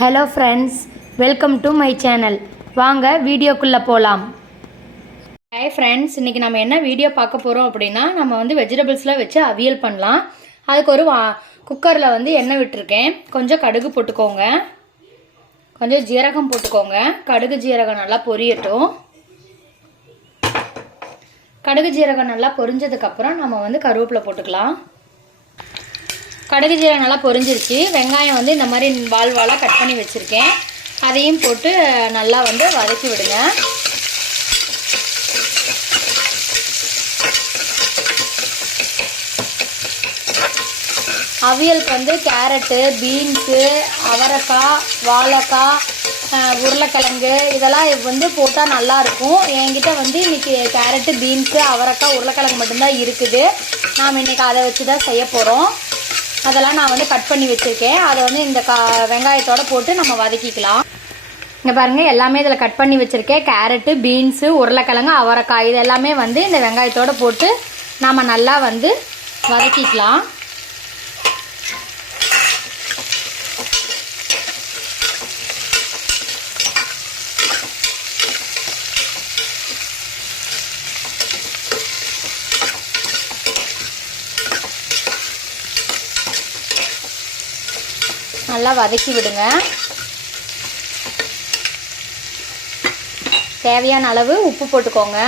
Hello friends, welcome to my channel. வாங்க வீடியோக்குள்ளே போகலாம். ஹாய் ஃப்ரெண்ட்ஸ், இன்றைக்கி நம்ம என்ன வீடியோ பார்க்க போகிறோம் அப்படின்னா, நம்ம வந்து வெஜிடபிள்ஸ்லாம் வச்சு அவியல் பண்ணலாம். அதுக்கு ஒரு குக்கரில் வந்து எண்ணெய் விட்டுருக்கேன். கொஞ்சம் கடுகு போட்டுக்கோங்க, கொஞ்சம் ஜீரகம் போட்டுக்கோங்க. கடுகு ஜீரகம் நல்லா பொரியட்டும். கடுகு ஜீரகம் நல்லா பொரிஞ்சதுக்கப்புறம் நம்ம வந்து கருவேப்பிலை போட்டுக்கலாம். கடுகு ஜீரகம் நல்லா பொரிஞ்சிருச்சு. வெங்காயம் வந்து இந்த மாதிரி வாலாக கட் பண்ணி வச்சுருக்கேன். அதையும் போட்டு நல்லா வந்து வதக்கி விடுங்க. அவியலுக்கு வந்து கேரட்டு, பீன்ஸு, அவரைக்காய், வாழைக்காய், உருளைக்கிழங்கு இதெல்லாம் வந்து போட்டால் நல்லாயிருக்கும். என்கிட்ட வந்து இன்றைக்கி கேரட்டு, பீன்ஸு, அவரைக்காய், உருளைக்கிழங்கு மட்டும்தான் இருக்குது. நாம் இன்றைக்கி அதை வச்சு தான் செய்ய போகிறோம். அதெல்லாம் நான் வந்து கட் பண்ணி வச்சுருக்கேன். அதை வந்து இந்த வெங்காயத்தோடு போட்டு நம்ம வதக்கிக்கலாம். இங்கே பாருங்கள், எல்லாமே இதில் கட் பண்ணி வச்சுருக்கேன். கேரட்டு, பீன்ஸு, உருளைக்கிழங்கு, அவரைக்காய் இது எல்லாமே வந்து இந்த வெங்காயத்தோடு போட்டு நம்ம நல்லா வந்து வதக்கிக்கலாம். நல்லா வதக்கி விடுங்க. தேவையான அளவு உப்பு போட்டுக்கோங்க.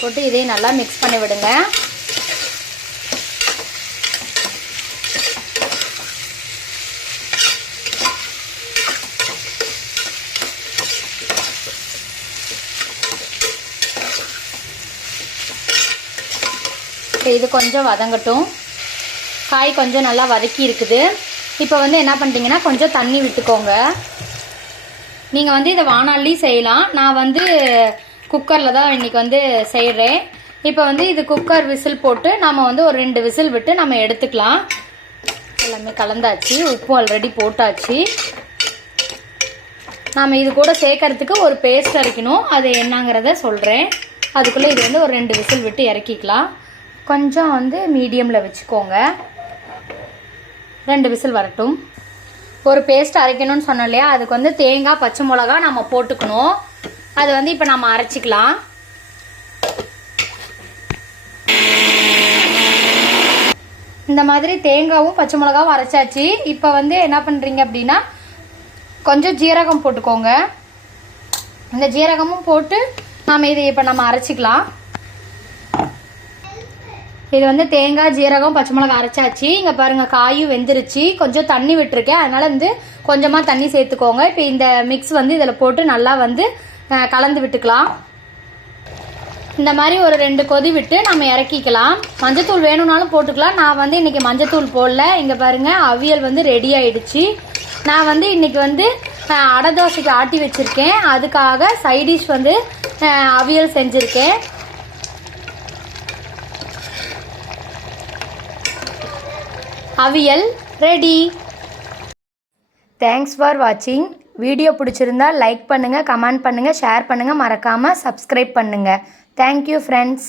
போட்டு இதையும் நல்லா மிக்ஸ் பண்ணி விடுங்க. இது கொஞ்சம் வதங்கட்டும். காய் கொஞ்சம் நல்லா வதக்கி இருக்குது. இப்போ வந்து என்ன பண்ணுறீங்கன்னா, கொஞ்சம் தண்ணி விட்டுக்கோங்க. நீங்கள் வந்து இதை வாணலிலையும் செய்யலாம். நான் வந்து குக்கரில் தான் இன்றைக்கி வந்து செய்கிறேன். இப்போ வந்து இது குக்கர் விசில் போட்டு நம்ம வந்து ஒரு 2 விசில் விட்டு நம்ம எடுத்துக்கலாம். எல்லாமே கலந்தாச்சு, உப்பு ஆல்ரெடி போட்டாச்சு. நாம் இது கூட சேர்க்கறதுக்கு ஒரு பேஸ்ட் அரைக்கணும். அது என்னங்கிறத சொல்கிறேன். அதுக்குள்ளே இது வந்து ஒரு 2 விசில் விட்டு இறக்கிக்கலாம். கொஞ்சம் வந்து மீடியமில் வச்சுக்கோங்க. 2 விசில் வரட்டும். ஒரு பேஸ்ட் அரைக்கணும்னு சொன்னோம் இல்லையா, அதுக்கு வந்து தேங்காய், பச்சை மிளகா நம்ம போட்டுக்கணும். அது வந்து இப்போ நம்ம அரைச்சிக்கலாம். இந்த மாதிரி தேங்காயும் பச்சை மிளகாவும் அரைச்சாச்சு. இப்போ வந்து என்ன பண்ணுறீங்க அப்படின்னா, கொஞ்சம் ஜீரகம் போட்டுக்கோங்க. இந்த ஜீரகமும் போட்டு நாம் இதை இப்போ நம்ம அரைச்சிக்கலாம். இது வந்து தேங்காய், ஜீரகம், பச்சை மிளகாய் அரைச்சாச்சு. இங்கே பாருங்கள், காயும் வெந்துருச்சு. கொஞ்சம் தண்ணி விட்டுருக்கேன், அதனால் வந்து கொஞ்சமாக தண்ணி சேர்த்துக்கோங்க. இப்போ இந்த மிக்ஸ் வந்து இதில் போட்டு நல்லா வந்து கலந்து விட்டுக்கலாம். இந்த மாதிரி ஒரு 2 கொதி விட்டு நம்ம இறக்கிக்கலாம். மஞ்சத்தூள் வேணும்னாலும் போட்டுக்கலாம். நான் வந்து இன்றைக்கி மஞ்சத்தூள் போடல. இங்கே பாருங்கள், அவியல் வந்து ரெடி ஆகிடுச்சு. நான் வந்து இன்றைக்கி வந்து அடை தோசைக்கு ஆட்டி வச்சுருக்கேன். அதுக்காக சைடிஷ் வந்து அவியல் செஞ்சுருக்கேன். அவியல் ரெடி. தேங்க்ஸ் ஃபார் வாட்சிங். வீடியோ பிடிச்சிருந்தா லைக் பண்ணுங்கள், கமெண்ட் பண்ணுங்கள், ஷேர் பண்ணுங்கள், மறக்காமல் சப்ஸ்கிரைப் பண்ணுங்கள். Thank you friends.